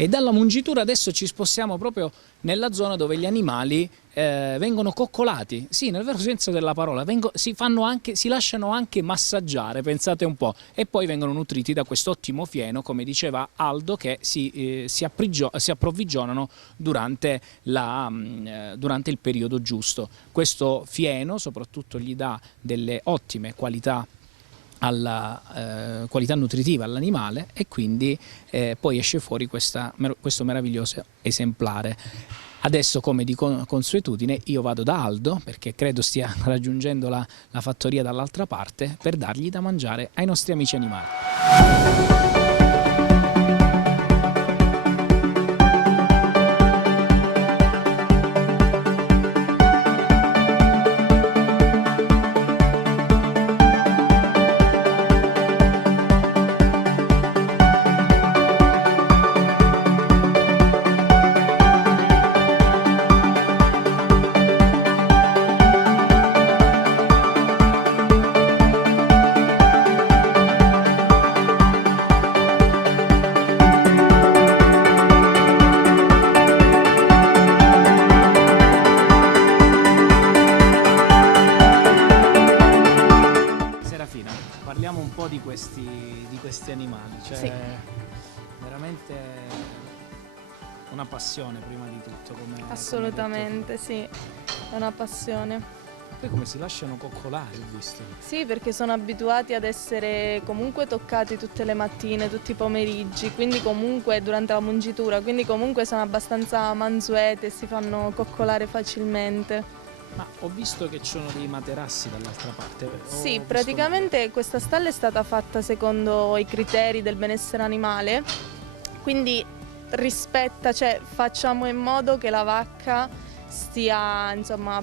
E dalla mungitura adesso ci spostiamo proprio nella zona dove gli animali vengono coccolati, sì, nel vero senso della parola, si lasciano anche massaggiare, pensate un po', e poi vengono nutriti da questo ottimo fieno, come diceva Aldo, che si approvvigionano durante il periodo giusto. Questo fieno soprattutto gli dà delle ottime qualità qualità nutritiva all'animale, e quindi poi esce fuori questo meraviglioso esemplare. Adesso, come di consuetudine, io vado da Aldo, perché credo stia raggiungendo la fattoria dall'altra parte, per dargli da mangiare ai nostri amici animali. Parliamo un po' di questi animali, cioè Sì. veramente una passione prima di tutto. Assolutamente, sì, è una passione. Poi come si lasciano coccolare, ho visto. Sì, perché sono abituati ad essere comunque toccati tutte le mattine, tutti i pomeriggi, quindi comunque durante la mungitura, quindi comunque sono abbastanza mansuete e si fanno coccolare facilmente. Ma ho visto che ci sono dei materassi dall'altra parte. Sì, praticamente questa stalla è stata fatta secondo i criteri del benessere animale, quindi facciamo in modo che la vacca stia, insomma,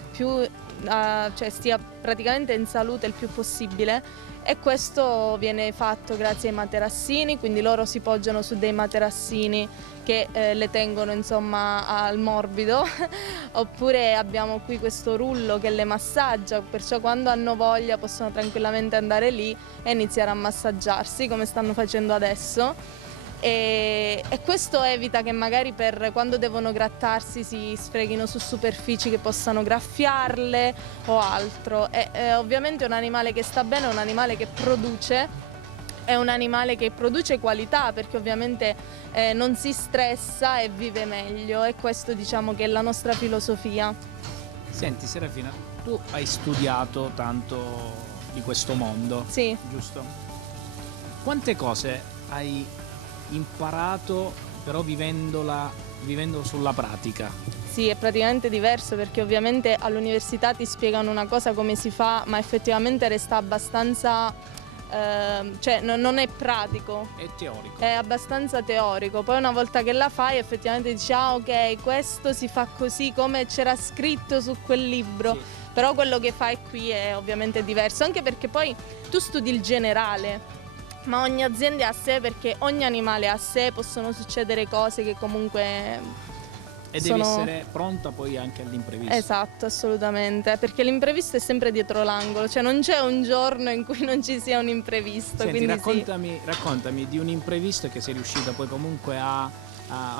stia praticamente in salute il più possibile, e questo viene fatto grazie ai materassini, quindi loro si poggiano su dei materassini che le tengono, insomma, al morbido oppure abbiamo qui questo rullo che le massaggia, perciò quando hanno voglia possono tranquillamente andare lì e iniziare a massaggiarsi come stanno facendo adesso. E questo evita che magari per quando devono grattarsi si sfreghino su superfici che possano graffiarle o altro. Ovviamente un animale che sta bene è un animale che produce, è un animale che produce qualità, perché ovviamente non si stressa e vive meglio, e questo diciamo che è la nostra filosofia. Senti Serafina, tu hai studiato tanto di questo mondo, sì, giusto? Quante cose hai imparato però vivendo sulla pratica? Sì, è praticamente diverso, perché ovviamente all'università ti spiegano una cosa come si fa, ma effettivamente resta abbastanza, non è pratico. È teorico. È abbastanza teorico, poi una volta che la fai effettivamente dici ok, questo si fa così come c'era scritto su quel libro, sì. Però quello che fai qui è ovviamente diverso, anche perché poi tu studi il generale, ma ogni azienda è a sé, perché ogni animale è a sé, possono succedere cose che comunque devi essere pronta poi anche all'imprevisto. Esatto, assolutamente, perché l'imprevisto è sempre dietro l'angolo, cioè non c'è un giorno in cui non ci sia un imprevisto. Senti, quindi raccontami di un imprevisto che sei riuscita poi comunque a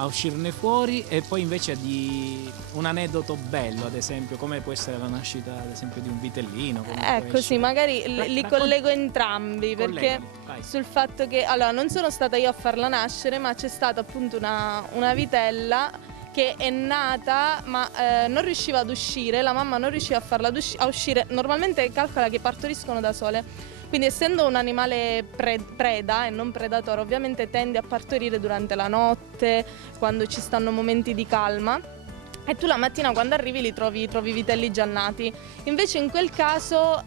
uscirne fuori, e poi invece di un aneddoto bello, ad esempio, come può essere la nascita ad esempio di un vitellino. Ecco, sì, magari li collego entrambi, perché sul fatto che allora non sono stata io a farla nascere, ma c'è stata appunto una vitella che è nata ma non riusciva ad uscire, la mamma non riusciva a farla uscire. Normalmente calcola che partoriscono da sole, quindi essendo un animale preda e non predatore, ovviamente tende a partorire durante la notte, quando ci stanno momenti di calma, e tu la mattina quando arrivi li trovi vitelli già nati. Invece in quel caso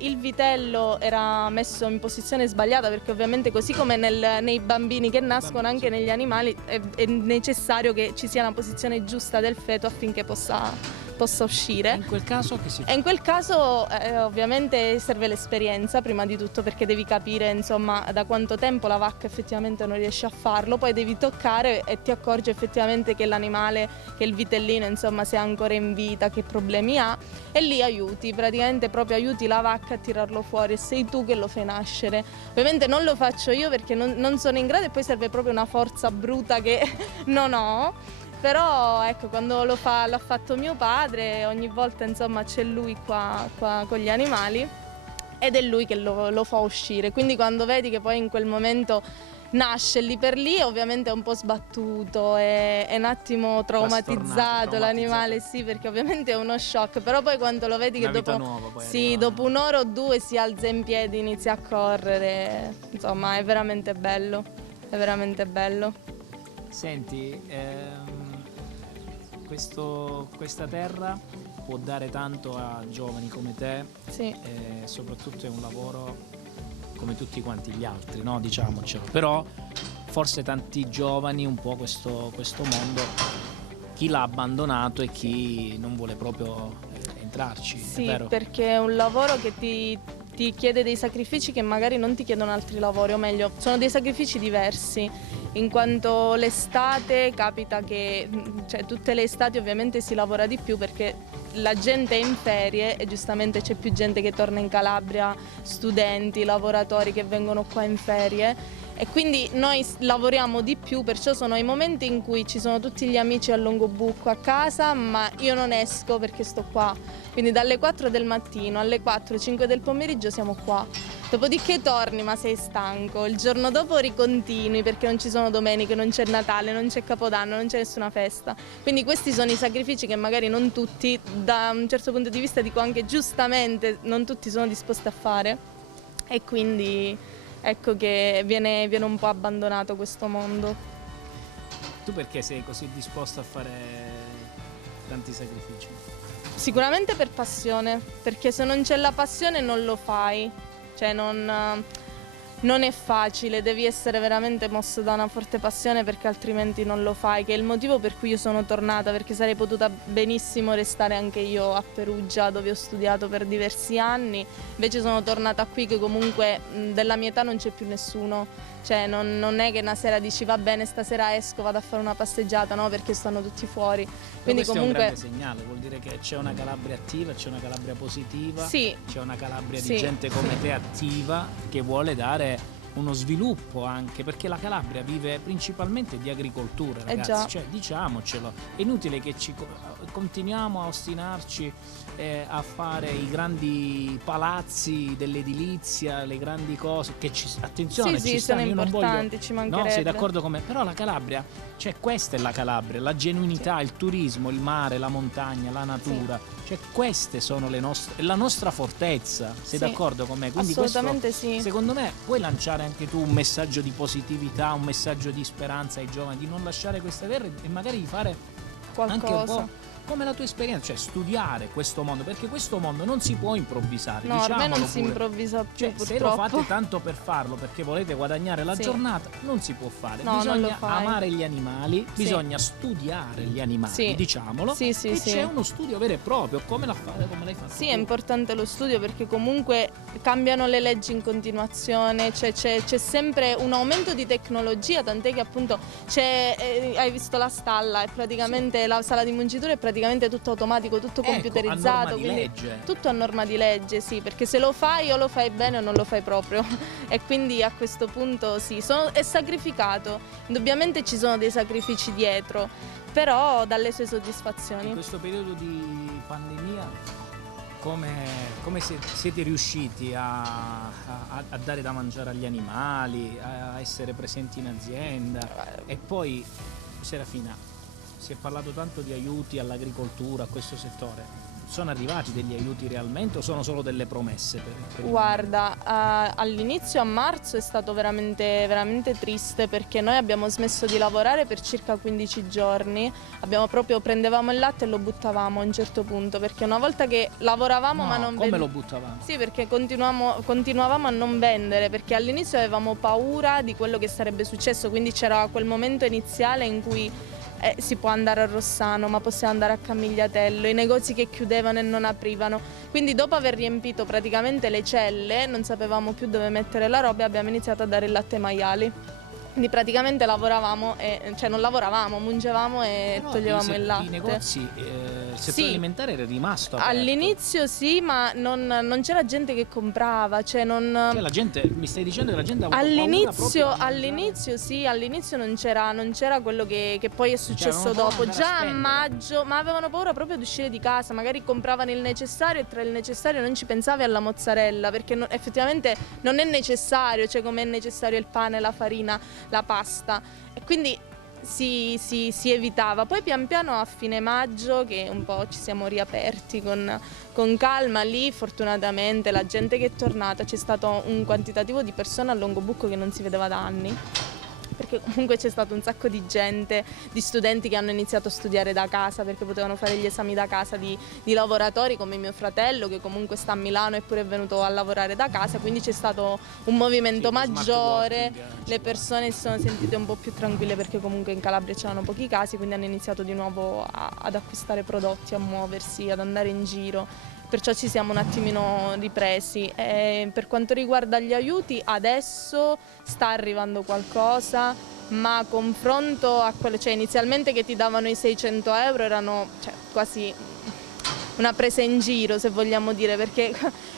il vitello era messo in posizione sbagliata, perché ovviamente così come nei bambini che nascono, anche negli animali è necessario che ci sia una posizione giusta del feto affinché possa possa uscire. In quel caso che si fa? E in quel caso ovviamente serve l'esperienza prima di tutto, perché devi capire insomma da quanto tempo la vacca effettivamente non riesce a farlo, poi devi toccare e ti accorgi effettivamente che l'animale, che il vitellino insomma se è ancora in vita, che problemi ha, e lì aiuti, praticamente proprio aiuti la vacca a tirarlo fuori e sei tu che lo fai nascere. Ovviamente non lo faccio io perché non sono in grado e poi serve proprio una forza bruta che non ho. Però ecco, quando l'ha fatto mio padre, ogni volta insomma c'è lui qua con gli animali ed è lui che lo fa uscire. Quindi quando vedi che poi in quel momento nasce lì per lì, ovviamente è un po' sbattuto, è un attimo traumatizzato l'animale, sì, perché ovviamente è uno shock, però poi quando lo vedi che dopo un'ora o due si alza in piedi, inizia a correre, insomma è veramente bello, è veramente bello. Senti, questa terra può dare tanto a giovani come te, sì. Soprattutto è un lavoro come tutti quanti gli altri, no? Diciamocelo, però forse tanti giovani un po' questo mondo, chi l'ha abbandonato e chi non vuole proprio entrarci, sì, è vero? Perché è un lavoro che ti chiede dei sacrifici che magari non ti chiedono altri lavori, o meglio, sono dei sacrifici diversi, in quanto l'estate capita che, cioè tutte le estati ovviamente si lavora di più perché la gente è in ferie e giustamente c'è più gente che torna in Calabria, studenti, lavoratori che vengono qua in ferie. E quindi noi lavoriamo di più, perciò sono i momenti in cui ci sono tutti gli amici a Longobucco a casa, ma io non esco perché sto qua. Quindi dalle 4 del mattino alle 4-5 del pomeriggio siamo qua. Dopodiché torni, ma sei stanco. Il giorno dopo ricontinui perché non ci sono domeniche, non c'è Natale, non c'è Capodanno, non c'è nessuna festa. Quindi questi sono i sacrifici che magari non tutti, da un certo punto di vista dico anche giustamente, non tutti sono disposti a fare. E quindi ecco che viene un po' abbandonato questo mondo. Tu perché sei così disposto a fare tanti sacrifici? Sicuramente per passione, perché se non c'è la passione non lo fai, cioè non è facile, devi essere veramente mosso da una forte passione perché altrimenti non lo fai, che è il motivo per cui io sono tornata, perché sarei potuta benissimo restare anche io a Perugia dove ho studiato per diversi anni, invece sono tornata qui che comunque della mia età non c'è più nessuno, cioè non è che una sera dici va bene stasera esco, vado a fare una passeggiata, no, perché stanno tutti fuori. Quindi questo comunque è un grande segnale, vuol dire che c'è una Calabria attiva, c'è una Calabria positiva, sì, c'è una Calabria sì, di gente come te attiva che vuole dare uno sviluppo anche, perché la Calabria vive principalmente di agricoltura, ragazzi, già. cioè diciamocelo, è inutile che continuiamo a ostinarci a fare i grandi palazzi dell'edilizia, le grandi cose che attenzione, sì, ci stanno, sono io non importanti, voglio, ci mancherebbe. no, sei d'accordo con me? Però la Calabria, cioè questa è la Calabria, la genuinità, il turismo, il mare, la montagna, la natura, cioè queste sono la nostra fortezza, sei d'accordo con me? Quindi assolutamente questo, secondo me puoi lanciare anche tu un messaggio di positività, un messaggio di speranza ai giovani, di non lasciare questa terra e magari di fare qualcosa. Anche un po' come la tua esperienza, cioè studiare questo mondo, perché questo mondo non si può improvvisare. No, ormai non pure. si improvvisa più, cioè, purtroppo. Se lo fate tanto per farlo, perché volete guadagnare la giornata, non si può fare. No, bisogna amare gli animali, bisogna studiare gli animali, diciamolo. E c'è uno studio vero e proprio, come l'hai fatto? Sì, è importante lo studio perché comunque cambiano le leggi in continuazione, cioè c'è sempre un aumento di tecnologia, tant'è che appunto hai visto la stalla, è praticamente la sala di mungitura è praticamente tutto automatico, tutto computerizzato, a norma di legge. Tutto a norma di legge, sì, perché se lo fai o lo fai bene o non lo fai proprio. E quindi a questo punto sì, è sacrificato, indubbiamente ci sono dei sacrifici dietro, però dalle sue soddisfazioni. In questo periodo di pandemia come siete riusciti a dare da mangiare agli animali, a essere presenti in azienda? E poi, Serafina, si è parlato tanto di aiuti all'agricoltura, a questo settore. Sono arrivati degli aiuti realmente o sono solo delle promesse? Guarda, all'inizio a marzo è stato veramente, veramente triste perché noi abbiamo smesso di lavorare per circa 15 giorni, prendevamo il latte e lo buttavamo a un certo punto perché una volta che lavoravamo ma non come lo buttavamo? Sì, perché continuavamo a non vendere perché all'inizio avevamo paura di quello che sarebbe successo, quindi c'era quel momento iniziale in cui si può andare a Rossano, ma possiamo andare a Camigliatello, i negozi che chiudevano e non aprivano. Quindi dopo aver riempito praticamente le celle, non sapevamo più dove mettere la roba e abbiamo iniziato a dare il latte ai maiali. Quindi praticamente lavoravamo, cioè non lavoravamo, mungevamo e Però toglievamo il latte. I negozi, il settore Sì. alimentare era rimasto aperto. All'inizio sì, ma non c'era gente che comprava, cioè non... Cioè la gente, mi stai dicendo che la gente ha avuto paura All'inizio, proprio di mangiare? all'inizio sì, all'inizio non c'era quello che poi è successo avevano paura dopo. di andare Già a a spendere. maggio, ma avevano paura proprio di uscire di casa, magari compravano il necessario e tra il necessario non ci pensavi alla mozzarella, perché effettivamente non è necessario, cioè come è necessario il pane, la farina, la pasta. E quindi si evitava. Poi pian piano a fine maggio, che un po' ci siamo riaperti con calma, lì fortunatamente la gente che è tornata, c'è stato un quantitativo di persone a Longobucco che non si vedeva da anni. Perché comunque c'è stato un sacco di gente, di studenti che hanno iniziato a studiare da casa perché potevano fare gli esami da casa, di lavoratori come mio fratello che comunque sta a Milano eppure è venuto a lavorare da casa, quindi c'è stato un movimento Sì, lo smart maggiore, working, le persone si sono sentite un po' più tranquille perché comunque in Calabria c'erano pochi casi, quindi hanno iniziato di nuovo ad acquistare prodotti, a muoversi, ad andare in giro. Perciò ci siamo un attimino ripresi. E per quanto riguarda gli aiuti, adesso sta arrivando qualcosa, ma a confronto a quello, cioè inizialmente che ti davano i 600 euro erano quasi una presa in giro, se vogliamo dire, perché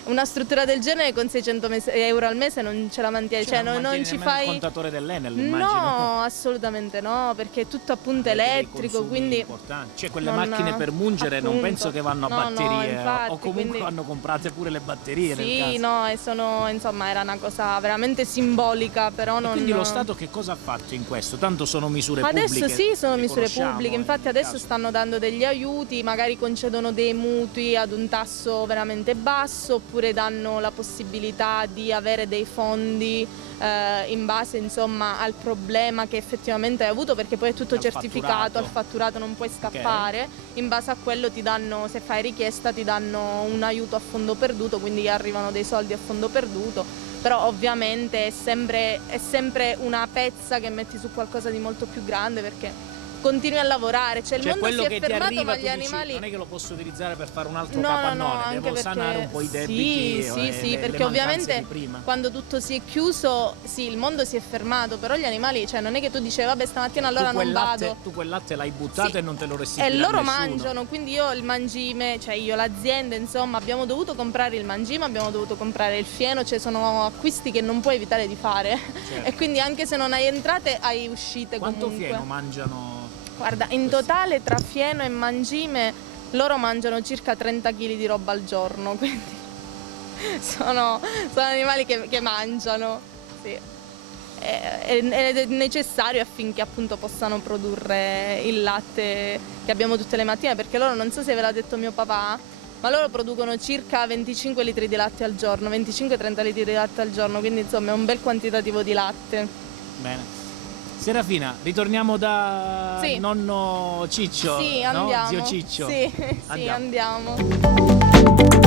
una struttura del genere con 600 euro al mese non ce la mantieni, cioè non ci fai... il contatore dell'Enel, immagino. No, assolutamente no, perché è tutto appunto Avete dei elettrico, consumi quindi... importanti. Cioè quelle non- macchine per mungere non appunto. penso che vanno a No, batterie, infatti, o comunque quindi- vanno comprate pure le batterie nel Sì, caso. no, e insomma, era una cosa veramente simbolica, però E non... quindi lo Stato che cosa ha fatto in questo? Tanto sono misure Adesso pubbliche. sì, sono le misure conosciamo pubbliche, in infatti ogni adesso caso. stanno dando degli aiuti, magari concedono dei mutui ad un tasso veramente basso oppure danno la possibilità di avere dei fondi in base insomma al problema che effettivamente hai avuto, perché poi è tutto Al certificato, fatturato. al fatturato non puoi scappare, in base a quello ti danno, se fai richiesta ti danno un aiuto a fondo perduto, quindi arrivano dei soldi a fondo perduto. Però ovviamente è sempre una pezza che metti su qualcosa di molto più grande perché continui a lavorare, cioè il Cioè mondo quello si è che ti fermato arriva, ma tu gli dici, animali... non è che lo posso utilizzare per fare un altro No, capannone, anche devo perché sanare un po' i debiti sì, e sì, le perché mancanze ovviamente di prima. quando tutto si è chiuso, sì, il mondo si è fermato, però gli animali, cioè non è che tu dicevi vabbè stamattina allora non vado. Tu quel latte l'hai buttato Sì. e non te lo restituirà E loro nessuno. mangiano, quindi io il mangime, cioè io l'azienda, insomma, abbiamo dovuto comprare il mangime, abbiamo dovuto comprare il fieno, cioè sono acquisti che non puoi evitare di fare. Certo. E quindi anche se non hai entrate hai uscite Quanto comunque. fieno mangiano? Guarda, in totale tra fieno e mangime loro mangiano circa 30 kg di roba al giorno, quindi sono animali che mangiano, sì. Ed è necessario affinché appunto possano produrre il latte che abbiamo tutte le mattine, perché loro, non so se ve l'ha detto mio papà, ma loro producono circa 25 litri di latte al giorno, 25-30 litri di latte al giorno, quindi insomma è un bel quantitativo di latte. Bene. Serafina, ritorniamo da Sì. nonno Ciccio, Sì, no? andiamo. Zio Ciccio. Sì, sì, Andiamo. andiamo.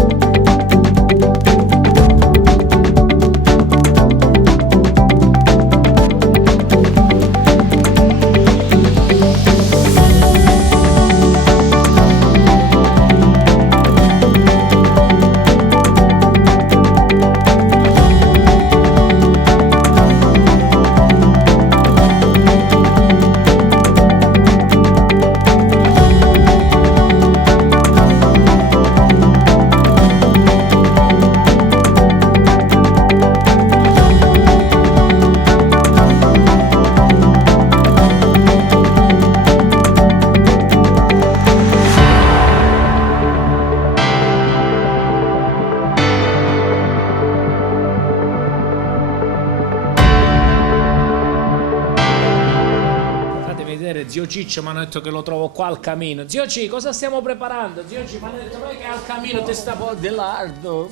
Fate vedere Zio Ciccio, mi hanno detto che lo trovo qua al camino. Zio C, cosa stiamo preparando? Zio C, mi hanno detto che è al camino te sta di lardo,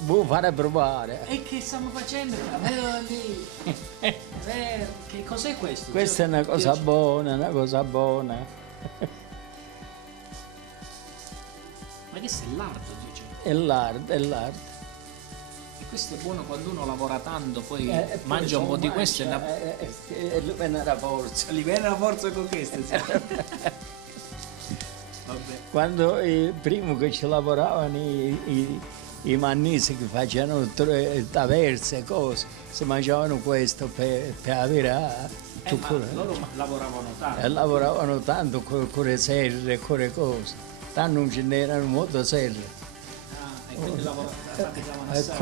vuoi fare provare. E che stiamo facendo? Che cos'è questo? Questa è una cosa buona, una cosa buona. Ma che è lardo, Zio C? È lardo, è lardo. E questo è buono quando uno lavora tanto, poi E poi mangia un po' di mangia, questo e e lui viene la forza. gli viene la forza con questo. Sì. Vabbè. Quando prima che ci lavoravano i mannisi che facevano taverse e cose, si mangiavano questo per avere Ma loro lavoravano tanto. e lavoravano tanto con le serre, con le cose. Tanto non ce n'erano molte serre. E quindi faticavano E assai.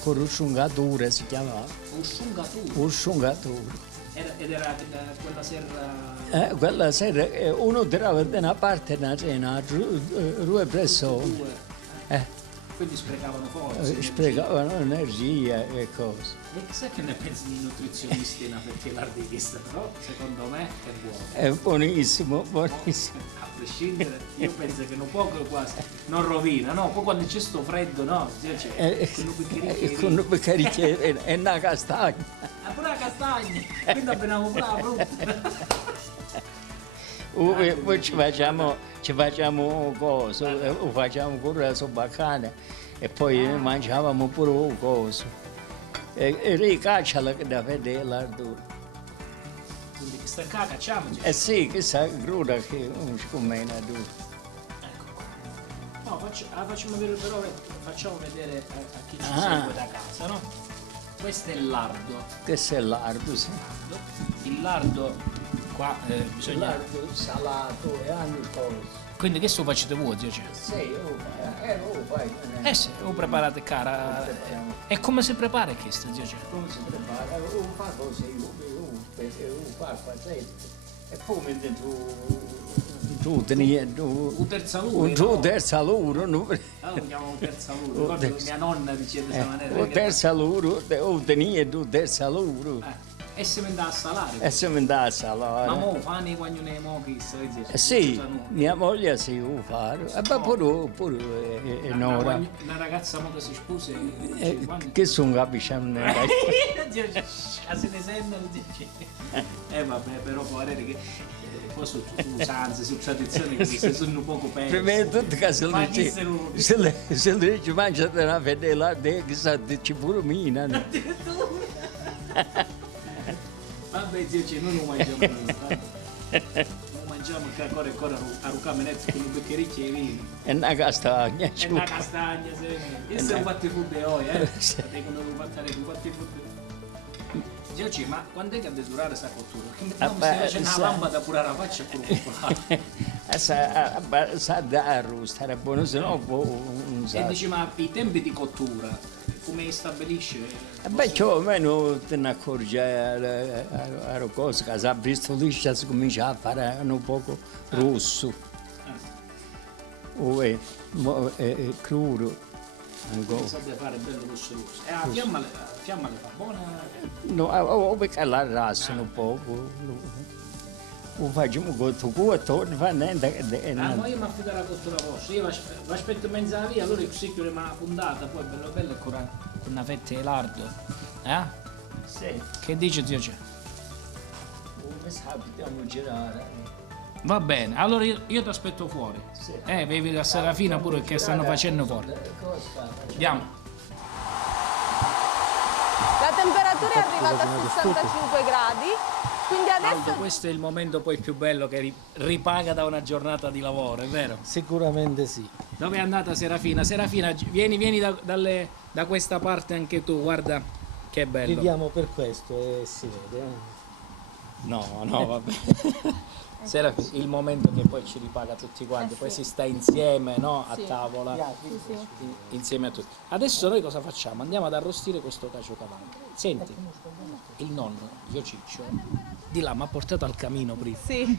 con l'usciungatura si chiamava. Usciungatura. Usciungatura. Ed era quella serra. Quella sera uno tirava da una parte e una due persone. Due. Quindi sprecavano forze. Sprecavano energia e cose. E chissà che ne pensi di nutrizionisti in perché l'artista, però secondo me è buono. È buonissimo, buonissimo. A prescindere, io penso che non può quasi, non rovina, no? Poi quando c'è sto freddo, no? Cioè, Con un bicchiericchio e una castagna. pure la castagna, quindi abbiniamo pure la frutta. Poi ci facciamo cose, facciamo pure la sobaccana e poi mangiavamo pure un coso. E ricacciala che da vedere l'ardura. Quindi questa qua cacciamo. Eh sì, che sa cruda che non ci combina dura. Ecco qua. No, facciamo vedere però, facciamo vedere a chi ci Ah. segue da casa, no? Questo è il lardo. Che se l'ardo, sì. Il lardo qua bisogna. L'ardo salato e hanno cose. Quindi che sto facete voi, zio? Sì, lo fai. Sì, lo preparate cara. E come si prepara questo, zio? Come si prepara? Lo fa così, lo fa fazetto. E poi mette Un terzaluro. un terzaluro. Allora lo chiamano un terzaluro. Ricordo che mia nonna diceva di questa maniera. Un terzaluro, o tenia un terzaluro. E si mette a salare. E si mette a Ma salare. mo fanno quando ne mo chi Sì, mia moglie si lo fa. E poi pure Nora. Una ragazza mo che si sposa Che sono capisciamo? se ne sentono vabbè, però può avere che poi su usanze, su tradizioni che se sono un poco perse. Prima di tutto che se Ma le chi se lo- dice mangia una fedela, che sa, dice pure mina. Vabbè zio, noi non mangiamo nulla. Non mangiamo che ancora a rucamenezzo con un bicchiericchio di vino. E una castagna. E una castagna, se io sono fatti fudde oggi, dicono che fatti fudde. Zio, ma quando è che deve durare questa cottura? Perché non mi stai facendo una lampada pure alla faccia e pure un Sa da arrostare buono, se no non E sa. dici, ma i tempi di cottura, come stabilisce? Beh, più o meno te ne accorgi a cosa, che si abbristolisce, si comincia a fare un poco rosso. O è crudo. Sa di fare bello rosso. E la fiamma le fa buona. No, o perché la rassano un poco. Lo facciamo con il cuoto, non fa niente. Ma io mi affido alla cottura vostra, io vi aspetto mezza via, allora così chiudiamo una puntata, poi bello bello con una fetta di lardo. Sì, Che dice zio? come sappiamo girare. Va bene, allora io ti aspetto fuori. Sì. Bevi la Serafina pure che stanno facendo fuori. Andiamo. La temperatura è arrivata a 65 gradi, quindi Aldo, adesso questo è il momento poi più bello che ripaga da una giornata di lavoro, è vero? Sicuramente sì. Dove è andata Serafina? Serafina, vieni da questa parte anche tu, guarda che bello. Viviamo per questo e si vede. No, vabbè. Serafina, il momento che poi ci ripaga tutti quanti, poi si sta insieme, no? A Sì. tavola, Sì, sì. insieme a tutti. Adesso noi cosa facciamo? Andiamo ad arrostire questo caciocavallo. Senti, il nonno, zio Ciccio, di là mi ha portato al camino prima. Sì,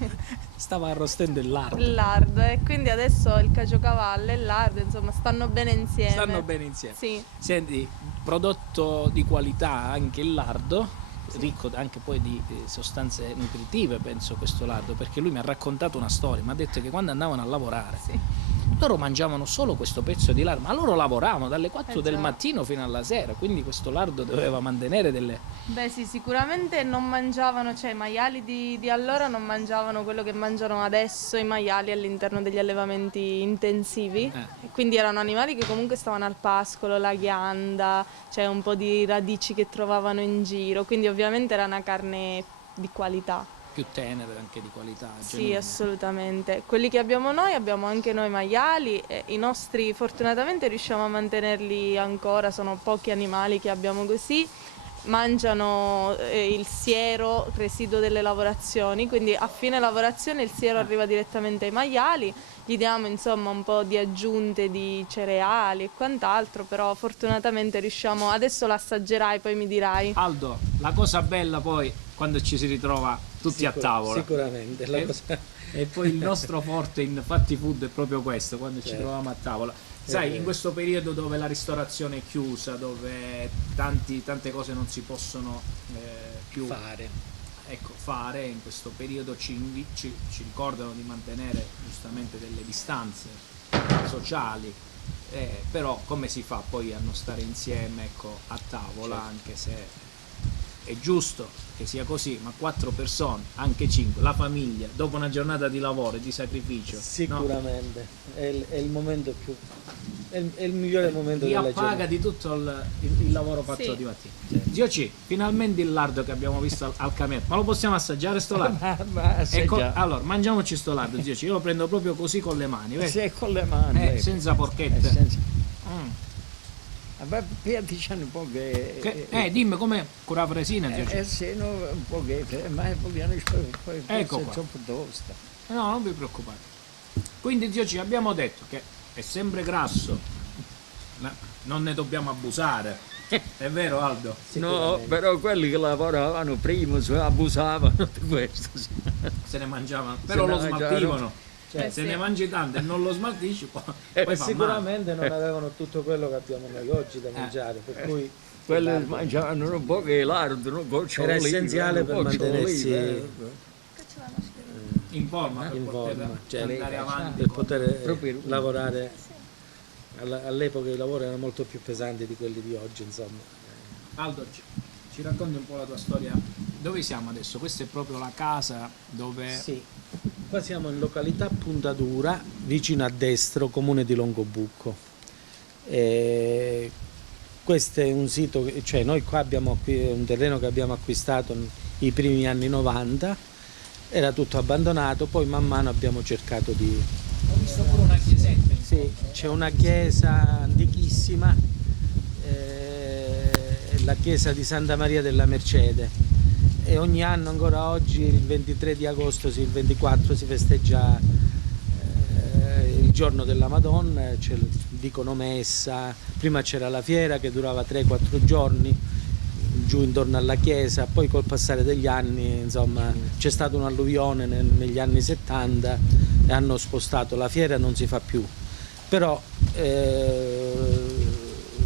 Stava arrostendo il lardo. il lardo e quindi adesso il caciocavallo e il lardo insomma stanno bene insieme. Stanno bene insieme. Sì, Senti, prodotto di qualità anche il lardo, ricco anche poi di sostanze nutritive, penso questo lardo, perché lui mi ha raccontato una storia, mi ha detto che quando andavano a lavorare sì. loro mangiavano solo questo pezzo di lardo, ma loro lavoravano dalle 4 del già. mattino fino alla sera, quindi questo lardo doveva mantenere delle... Beh sì, sicuramente non mangiavano, cioè i maiali di allora non mangiavano quello che mangiano adesso i maiali all'interno degli allevamenti intensivi. E quindi erano animali che comunque stavano al pascolo, la ghianda, cioè un po' di radici che trovavano in giro, quindi ovviamente era una carne di qualità. più tenere, anche di qualità. Sì, genuine. assolutamente. Quelli che abbiamo noi, abbiamo anche noi maiali e i nostri fortunatamente riusciamo a mantenerli ancora, sono pochi animali che abbiamo così. Mangiano il siero, residuo delle lavorazioni, quindi a fine lavorazione il siero arriva direttamente ai maiali, gli diamo insomma un po' di aggiunte di cereali e quant'altro, però fortunatamente riusciamo, adesso l'assaggerai, poi mi dirai. Aldo, la cosa bella poi quando ci si ritrova tutti a tavola. Sicuramente. La cosa... E poi il nostro forte in Fatti Food è proprio questo, quando ci Certo. troviamo a tavola. Sai, in questo periodo dove la ristorazione è chiusa, dove tante cose non si possono più fare, in questo periodo ci ricordano di mantenere giustamente delle distanze sociali, però come si fa poi a non stare insieme, ecco, a tavola, Certo. anche se è giusto che sia così, ma 4 persone, anche 5, la famiglia, dopo una giornata di lavoro e di sacrificio, no? Sicuramente. È il momento più... È il migliore momento Ti della appaga giornata. di tutto il lavoro fatto Sì. di mattina. Zio C, finalmente il lardo che abbiamo visto al camionetto, ma lo possiamo assaggiare sto lardo? Allora, mangiamoci sto lardo, zio C, io lo prendo proprio così con le mani, vedi? Se con le mani. Senza porchette. Mm. Vabbè, diciamo un po' che... Dimmi come con la fresina, zio C. sì, no, un po' che... Ma vogliamo poi Ecco qua. troppo tosta. No, non vi preoccupate. Quindi zio C, abbiamo detto che è sempre grasso, ma non ne dobbiamo abusare. È vero, Aldo? No, però quelli che lavoravano prima abusavano di questo. Sì. Se ne mangiavano, però lo ne mangiavano. smaltivano. Cioè, Se sì. ne mangi tanto e non lo smaltisci, poi E fa male. sicuramente non avevano tutto quello che abbiamo noi oggi da mangiare, per cui Quelli lardo mangiavano un po' che lardo, un po' era essenziale per mantenersi In forma, per in poter forma, cioè, andare avanti. per poter Proprio- lavorare. All'epoca i lavori erano molto più pesanti di quelli di oggi, insomma. Aldo, ci racconti un po' la tua storia. Dove siamo adesso? Questa è proprio la casa dove... Sì, qua siamo in località Puntadura, vicino a Destro, comune di Longobucco. Questo è un sito, cioè noi qua abbiamo un terreno che abbiamo acquistato nei primi anni 90, era tutto abbandonato, poi man mano abbiamo cercato di... Ho visto pure una chiesetta. Sì, c'è una chiesa antichissima, la chiesa di Santa Maria della Mercede, e ogni anno, ancora oggi, il 23 di agosto, il 24 si festeggia il giorno della Madonna, dicono messa, prima c'era la fiera che durava 3-4 giorni giù intorno alla chiesa, poi col passare degli anni, insomma, c'è stata un'alluvione negli anni 70 e hanno spostato la fiera, non si fa più, però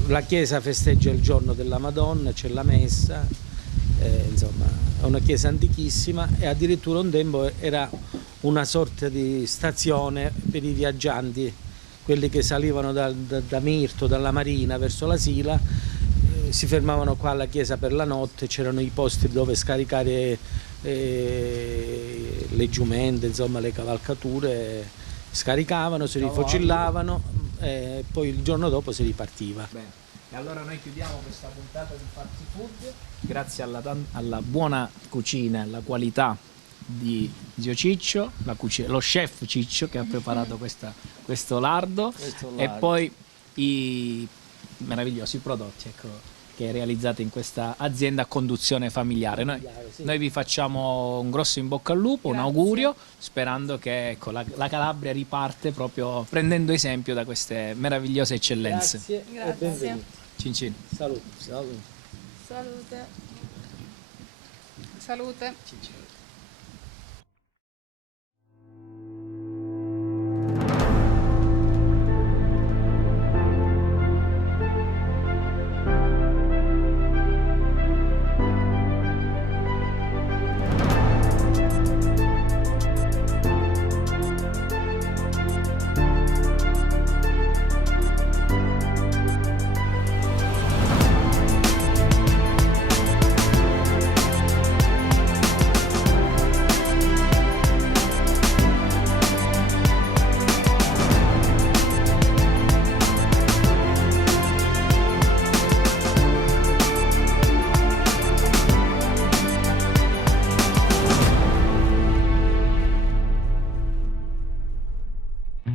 la chiesa festeggia il giorno della Madonna, c'è la messa, insomma è una chiesa antichissima, e addirittura un tempo era una sorta di stazione per i viaggianti, quelli che salivano da Mirto, dalla Marina verso la Sila, si fermavano qua alla chiesa per la notte, c'erano i posti dove scaricare le giumente, insomma le cavalcature, scaricavano, si rifocillavano e poi il giorno dopo si ripartiva. Bene. E allora noi chiudiamo questa puntata di Fatti Food, grazie alla buona cucina, alla qualità di zio Ciccio, lo chef Ciccio che ha preparato questo lardo, e poi i meravigliosi prodotti, ecco, che realizzate in questa azienda a conduzione familiare. Noi vi facciamo un grosso in bocca al lupo, un Grazie. augurio, sperando che, ecco, la Calabria riparte proprio prendendo esempio da queste meravigliose eccellenze. Grazie, Grazie. e benvenuti. Cin cin. Salute. Salute. Salute. Cin cin.